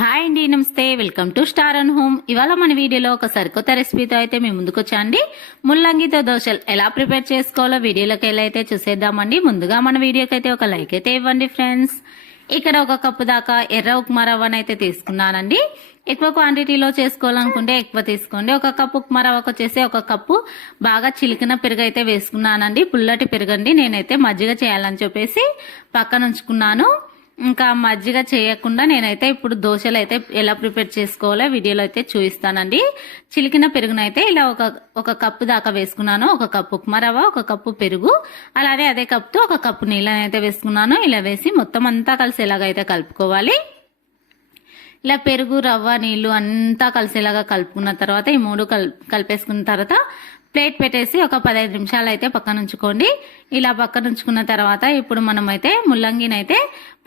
Hi అండి నమస్తే. Welcome to star and home. ఇవాళ మన వీడియోలో ఒక సరికొత్త రెసిపీతో అయితే మేము ముందుకు వచ్చాండి ముల్లంగితో దోశలు ఎలా ప్రిపేర్ చేసుకోవాలో వీడియోలోకి వెళ్ళి అయితే చూసేద్దామండి. ముందుగా మన వీడియోకి అయితే ఒక లైక్ అయితే ఇవ్వండి ఫ్రెండ్స్. ఇక్కడ ఒక కప్పు దాకా ఎర్ర ఉప్మా రవ్వను అయితే తీసుకున్నానండి. ఎక్కువ క్వాంటిటీలో చేసుకోవాలనుకుంటే ఎక్కువ తీసుకోండి. ఒక కప్పు ఉప్మా రవ్వకు వచ్చేసి ఒక కప్పు బాగా చిలికిన పెరుగు అయితే వేసుకున్నానండి. పుల్లటి పెరుగండి నేనైతే మజ్జిగ చేయాలని చెప్పేసి పక్కన ఉంచుకున్నాను. ఇంకా మజ్జిగ చేయకుండా నేనైతే ఇప్పుడు దోశలు అయితే ఎలా ప్రిపేర్ చేసుకోవాలో వీడియోలో అయితే చూపిస్తానండి. చిలికిన పెరుగునైతే ఇలా ఒక ఒక కప్పు దాకా వేసుకున్నాను. ఒక కప్పు ఉప్మా రవ్వ ఒక కప్పు పెరుగు. అలాగే అదే కప్పుతో ఒక కప్పు నీళ్ళని అయితే వేసుకున్నాను. ఇలా వేసి మొత్తం అంతా కలిసి ఎలాగైతే కలుపుకోవాలి. ఇలా పెరుగు రవ్వ నీళ్ళు అంతా కలిసేలాగా కలుపుకున్న తర్వాత ఈ మూడు కల్ కలిపేసుకున్న తర్వాత ప్లేట్ పెట్టేసి ఒక పదహైదు నిమిషాలు అయితే పక్కన ఉంచుకోండి ఇలా పక్కన ఉంచుకున్న తర్వాత ఇప్పుడు మనమైతే ముల్లంగిని అయితే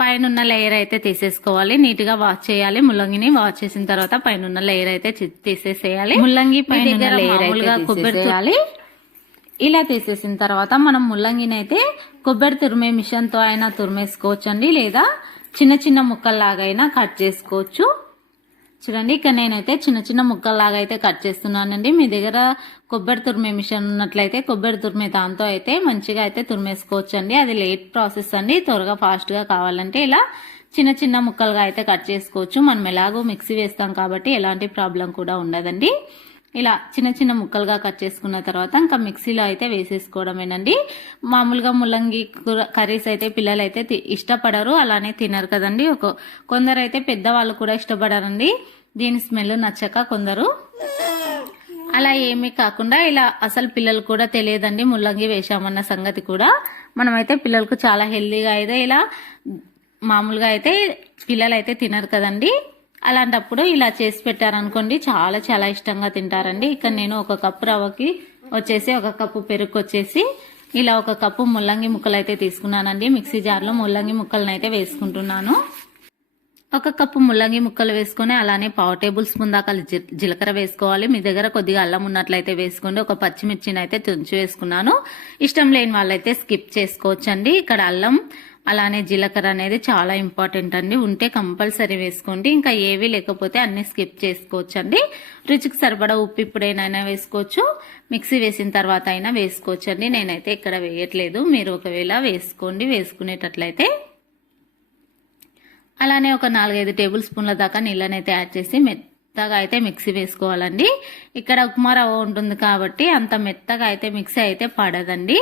పైన లేయర్ అయితే తీసేసుకోవాలి. నీట్గా వాష్ చేయాలి. ముల్లంగిని వాష్ చేసిన తర్వాత పైన లేయర్ అయితే తీసేసేయాలి. ముల్లంగి పైన లేయర్ అయితే కొబ్బరి ఇలా తీసేసిన తర్వాత మనం ముల్లంగిని అయితే కొబ్బరి తురిమే మిషన్తో అయినా తురిమేసుకోవచ్చండి. లేదా చిన్న చిన్న ముక్కల్లాగైనా కట్ చేసుకోవచ్చు. చూడండి ఇక్కడ నేనైతే చిన్న చిన్న ముక్కల్లాగా అయితే కట్ చేస్తున్నానండి. మీ దగ్గర కొబ్బరి తురిమే మిషన్ ఉన్నట్లయితే కొబ్బరి తురిమే దాంతో అయితే మంచిగా అయితే తురిమేసుకోవచ్చు అండి అది లేట్ ప్రాసెస్ అండి. త్వరగా ఫాస్ట్గా కావాలంటే ఇలా చిన్న చిన్న ముక్కలుగా అయితే కట్ చేసుకోవచ్చు. మనం ఎలాగో మిక్సీ వేస్తాం కాబట్టి ఎలాంటి ప్రాబ్లం కూడా ఉండదండి. ఇలా చిన్న చిన్న ముక్కలుగా కట్ చేసుకున్న తర్వాత ఇంకా మిక్సీలో అయితే వేసేసుకోవడమేనండి. మామూలుగా ముల్లంగి కూర కర్రీస్ అయితే పిల్లలు అయితే తి- ఇష్టపడరు అలానే తినరు కదండి. ఒక కొందరు అయితే పెద్దవాళ్ళు కూడా ఇష్టపడరండి. దీని స్మెల్ నచ్చక కొందరు. అలా ఏమీ కాకుండా ఇలా అసలు పిల్లలు కూడా తెలియదండి ముల్లంగి వేసామన్న సంగతి కూడా. మనమైతే పిల్లలకు చాలా హెల్దీగా అయితే ఇలా మామూలుగా అయితే పిల్లలు అయితే తినరు కదండి. అలాంటప్పుడు ఇలా చేసి పెట్టారనుకోండి చాలా చాలా ఇష్టంగా తింటారండి. ఇక్కడ నేను ఒక కప్పు రవ్వకి వచ్చేసి ఒక కప్పు పెరుగు వచ్చేసి ఇలా ఒక కప్పు ముల్లంగి ముక్కలు అయితే తీసుకున్నానండి. మిక్సీ జార్లో ముల్లంగి ముక్కలను అయితే వేసుకుంటున్నాను. ఒక కప్పు ముల్లంగి ముక్కలు వేసుకొని అలానే పావు టేబుల్ స్పూన్ దాకా జీలకర్ర వేసుకోవాలి. మీ దగ్గర కొద్దిగా అల్లం ఉన్నట్లయితే వేసుకోండి. ఒక పచ్చిమిర్చిని అయితే తుంచి వేసుకున్నాను. ఇష్టం లేని వాళ్ళైతే స్కిప్ చేసుకోవచ్చండి. ఇక్కడ అల్లం అలానే జీలకర్ర అనేది చాలా ఇంపార్టెంట్ అండి. ఉంటే కంపల్సరీ వేసుకోండి. ఇంకా ఏవి లేకపోతే అన్ని స్కిప్ చేసుకోవచ్చండి. రుచికి సరిపడా ఉప్పు ఇప్పుడైనా వేసుకోవచ్చు. మిక్సీ వేసిన తర్వాత అయినా వేసుకోవచ్చు అండి నేనైతే ఇక్కడ వేయట్లేదు. మీరు ఒకవేళ వేసుకోండి. వేసుకునేటట్లయితే. అలానే ఒక నాలుగైదు టేబుల్ స్పూన్ల దాకా నీళ్ళనైతే యాడ్ చేసి మెత్తగా అయితే మిక్సీ వేసుకోవాలండి. ఇక్కడ ఉప్మా రవ్వ ఉంటుంది కాబట్టి అంత మెత్తగా అయితే మిక్సీ అయితే పడదండి.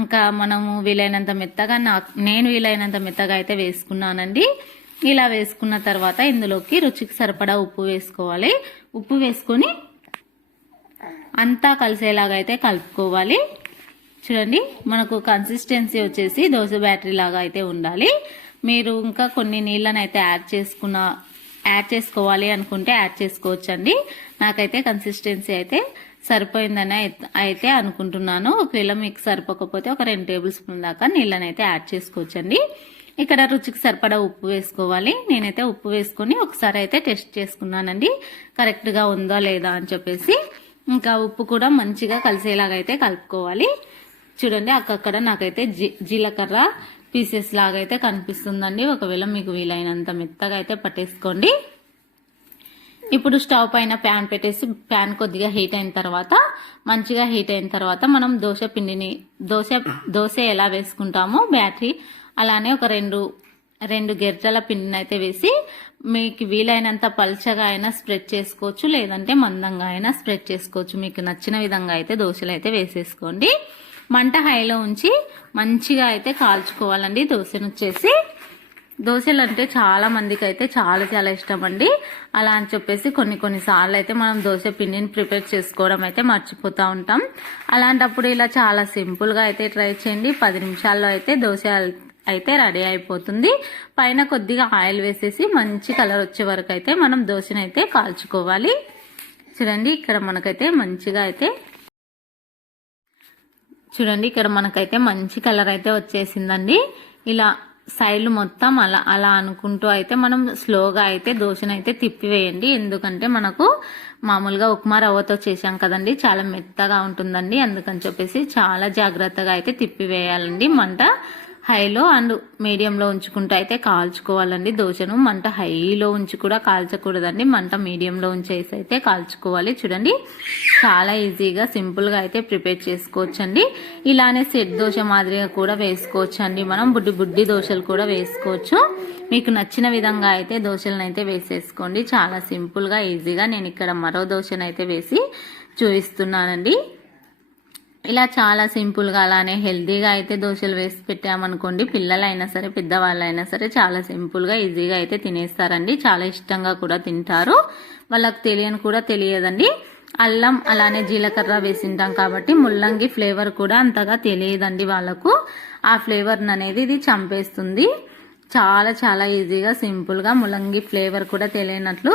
ఇంకా మనము వీలైనంత మెత్తగా నాకు నేను వీలైనంత మెత్తగా అయితే వేసుకున్నానండి. ఇలా వేసుకున్న తర్వాత ఇందులోకి రుచికి సరిపడా ఉప్పు వేసుకోవాలి. ఉప్పు వేసుకొని అంతా కలిసేలాగా అయితే కలుపుకోవాలి. చూడండి మనకు కన్సిస్టెన్సీ వచ్చేసి దోశ బ్యాటరీ లాగా అయితే ఉండాలి. మీరు ఇంకా కొన్ని నీళ్ళని అయితే యాడ్ చేసుకున్న యాడ్ చేసుకోవాలి అనుకుంటే యాడ్ చేసుకోవచ్చండి. నాకైతే కన్సిస్టెన్సీ అయితే సరిపోయిందని అయితే- అయితే అనుకుంటున్నాను. ఒకవేళ మీకు సరిపోకపోతే ఒక రెండు టేబుల్ స్పూన్ దాకా నీళ్ళని అయితే యాడ్ చేసుకోవచ్చండి. ఇక్కడ రుచికి సరిపడా ఉప్పు వేసుకోవాలి. నేనైతే ఉప్పు వేసుకొని ఒకసారి అయితే టెస్ట్ చేసుకున్నానండి. కరెక్ట్గా ఉందా లేదా అని చెప్పేసి. ఇంకా ఉప్పు కూడా మంచిగా కలిసేలాగా అయితే కలుపుకోవాలి. చూడండి అక్కడ నాకైతే జీ జీలకర్ర పీసెస్ లాగా అయితే కనిపిస్తుందండి. ఒకవేళ మీకు వీలైనంత మెత్తగా అయితే పట్టేసుకోండి. ఇప్పుడు స్టవ్ పైన ప్యాన్ పెట్టేసి ప్యాన్ కొద్దిగా హీట్ అయిన తర్వాత మంచిగా హీట్ అయిన తర్వాత మనం దోశ పిండిని దోశ దోశ ఎలా వేసుకుంటామో బ్యాటరీ అలానే ఒక రెండు రెండు గెరిటల పిండిని అయితే వేసి మీకు వీలైనంత పల్చగా అయినా స్ప్రెడ్ చేసుకోవచ్చు లేదంటే మందంగా అయినా స్ప్రెడ్ చేసుకోవచ్చు. మీకు నచ్చిన విధంగా అయితే దోశలు అయితే వేసేసుకోండి. మంట హైలో ఉంచి మంచిగా అయితే కాల్చుకోవాలండి దోశను వచ్చేసి దోశలు అంటే చాలా మందికి అయితే చాలా చాలా ఇష్టం అండి అలా అని చెప్పేసి కొన్ని కొన్ని సార్లు అయితే మనం దోశ పిండిని ప్రిపేర్ చేసుకోవడం అయితే మర్చిపోతూ ఉంటాం. అలాంటప్పుడు ఇలా చాలా సింపుల్గా అయితే ట్రై చేయండి. పది నిమిషాల్లో అయితే దోశ అయితే రెడీ అయిపోతుంది. పైన కొద్దిగా ఆయిల్ వేసేసి మంచి కలర్ వచ్చే వరకు అయితే మనం దోశను అయితే కాల్చుకోవాలి. చూడండి ఇక్కడ మనకైతే మంచిగా అయితే చూడండి ఇక్కడ మనకైతే మంచి కలర్ అయితే వచ్చేసిందండి. ఇలా సైడ్లు మొత్తం అలా అలా అనుకుంటూ అయితే మనం స్లోగా అయితే దోశను అయితే తిప్పివేయండి. ఎందుకంటే మనకు మామూలుగా ఉప్మా రవ్వతో చేసాం కదండి చాలా మెత్తగా ఉంటుందండి. అందుకని చెప్పేసి చాలా జాగ్రత్తగా అయితే తిప్పివేయాలండి. మంట హైలో అండ్ మీడియంలో ఉంచుకుంటూ అయితే కాల్చుకోవాలండి. దోశను మంట హైలో ఉంచి కూడా కాల్చకూడదండి. మంట మీడియంలో ఉంచేసి అయితే కాల్చుకోవాలి. చూడండి చాలా ఈజీగా సింపుల్గా అయితే ప్రిపేర్ చేసుకోవచ్చండి. ఇలానే సెట్ దోశ మాదిరిగా కూడా వేసుకోవచ్చండి మనం. బుడ్డి బుడ్డి దోశలు కూడా వేసుకోవచ్చు. మీకు నచ్చిన విధంగా అయితే దోశలను అయితే వేసేసుకోండి. చాలా సింపుల్గా ఈజీగా నేను ఇక్కడ మరో దోశను అయితే వేసి చూపిస్తున్నానండి. ఇలా చాలా సింపుల్గా అలానే హెల్తీగా అయితే దోశలు వేసి పెట్టామనుకోండి పిల్లలైనా సరే పెద్దవాళ్ళైనా సరే చాలా సింపుల్గా ఈజీగా అయితే తినేస్తారండి. చాలా ఇష్టంగా కూడా తింటారు. వాళ్ళకి తెలియని కూడా తెలియదండి. అల్లం అలానే జీలకర్ర వేసింటాం కాబట్టి ముల్లంగి ఫ్లేవర్ కూడా అంతగా తెలియదండి వాళ్ళకు. ఆ ఫ్లేవర్ అనేది ఇది చంపేస్తుంది. చాలా చాలా ఈజీగా సింపుల్గా ములంగి ఫ్లేవర్ కూడా తెలియనట్లు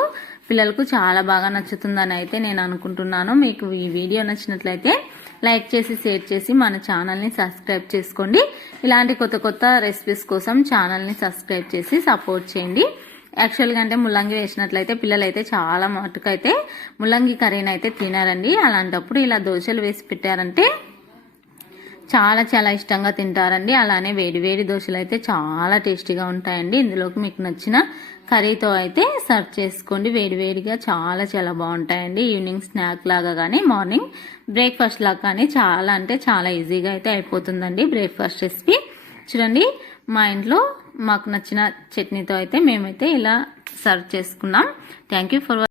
పిల్లలకు చాలా బాగా నచ్చుతుందని అయితే నేను అనుకుంటున్నాను. మీకు ఈ వీడియో నచ్చినట్లయితే లైక్ చేసి షేర్ చేసి మన ఛానల్ని సబ్స్క్రైబ్ చేసుకోండి. ఇలాంటి కొత్త కొత్త రెసిపీస్ కోసం ఛానల్ని సబ్స్క్రైబ్ చేసి సపోర్ట్ చేయండి. యాక్చువల్గా అంటే ముల్లంగి వేసినట్లయితే పిల్లలు అయితే చాలా మటుకైతే ముల్లంగి కర్రీని అయితే తినారండి. అలాంటప్పుడు ఇలా దోశలు వేసి పెట్టారంటే చాలా చాలా ఇష్టంగా తింటారండి. అలానే వేడి వేడి దోశలు అయితే చాలా టేస్టీగా ఉంటాయండి. ఇందులోకి మీకు నచ్చిన కర్రీతో అయితే సర్వ్ చేసుకోండి. వేడివేడిగా చాలా చాలా బాగుంటాయండి. ఈవినింగ్ స్నాక్ లాగా కానీ మార్నింగ్ బ్రేక్ఫాస్ట్ లాగా కానీ చాలా అంటే చాలా ఈజీగా అయితే అయిపోతుందండి బ్రేక్ఫాస్ట్ రెసిపీ. చూడండి మా ఇంట్లో మాకు నచ్చిన చట్నీతో అయితే మేమైతే ఇలా సర్వ్ చేసుకున్నాం. Thank you for